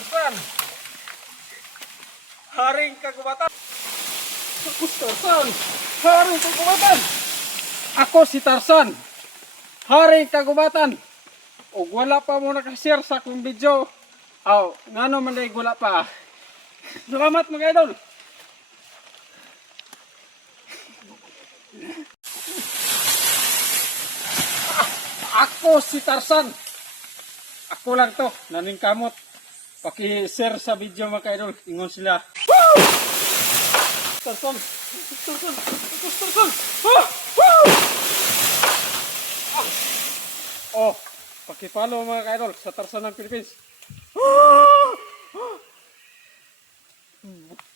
Tarzan, haring kagubatan. Ako si Tarzan, haring kagubatan. Ako si Tarzan, haring kagubatan. O wala pa mo nakashare sa akong video. Aw, ngano man day wala pa. Salamat mga idol. Ako si Tarzan. Ako lang to, naningkamot. Paki-share sa video mga idol. Ingon sila. Woo! Tarzan! Tarzan! Tarzan! Ah! Woo! Ah! Oh, paki-follow mga idol sa Tarzan ng Philippines. Ah! Ah!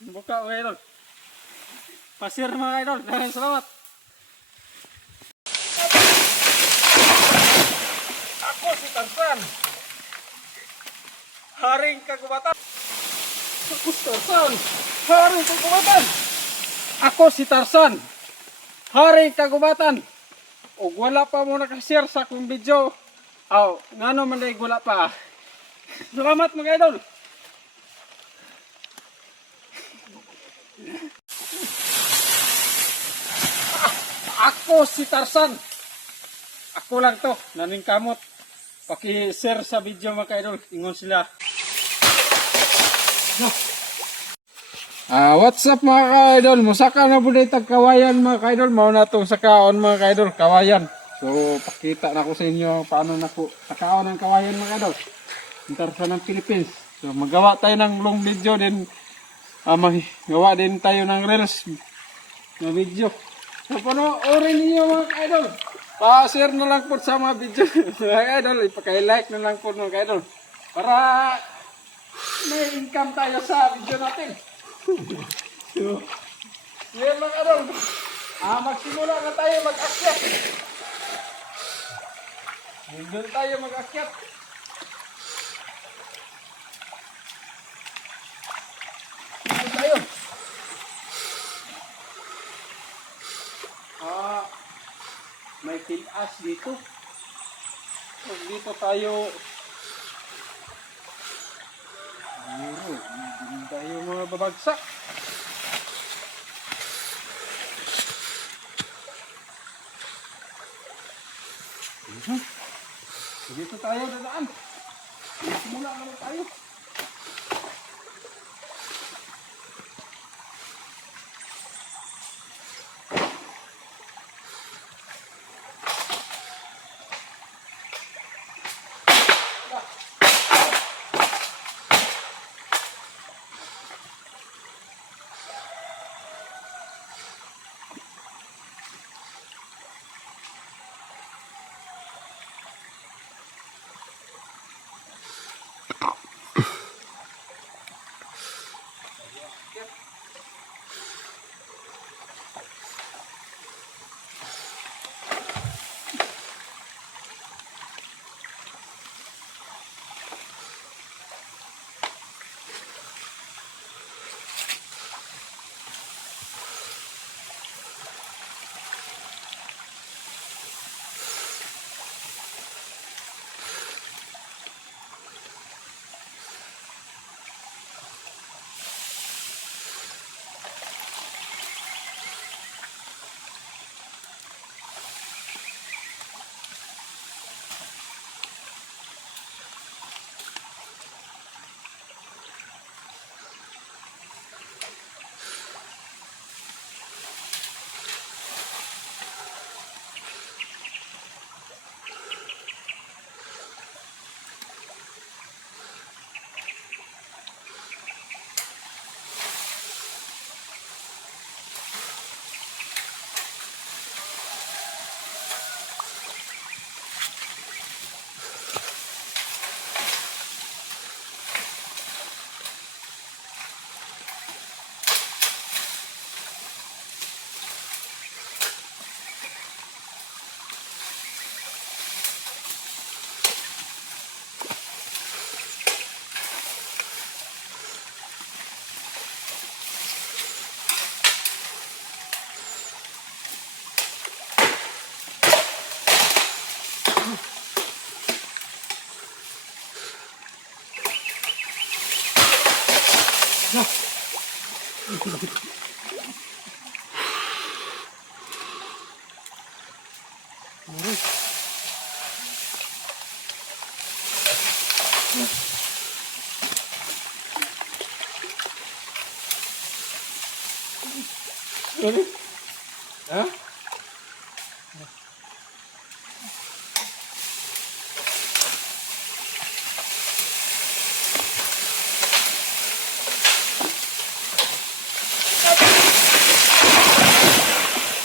Buka mga idol. Pa-share mga idol. Dahil salamat. Ako si Tarzan, haring kagubatan. Ako si Tarzan, haring kagubatan. Ako si Tarzan, haring kagubatan. O wala pa mo nakashare sa akong video. Aw, ngano man day wala pa. Salamat mga idol. Ako si Tarzan. Ako lang to, naningkamot. Paki-share sa video mga idol. Ingon sila. What's up mga idol? Musaka na po dito kawayan mga idol. Mao na itong sakaon mga idol, kawayan. So, pakita na ko sa inyo paano na po sakaon ng kawayan mga idol. Tarzan ng Philippines. So, magawa tayo ng long video din. Magawa din tayo ng reels na video. So, panoorin niyo mga idol. Pa-share na lang po sa mga video mga idol. Ipaka-like na lang po mga idol. Para may income tayo sa video natin. So, yan mga idol. Magsimula na tayo mag-akyat. Doon tayo mag-akyat. Doon tayo. May tilas dito. So, dito tayo. Dito tayo mga babagsak. Dito tayo dadaan. Simula naman tayo. Ha?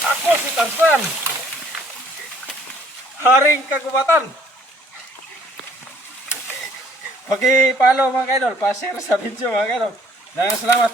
Ako si Tarzan, Haring Kagubatan. Paki-follow mga kaidol, pa-share sa video mga kaidol. Salamat.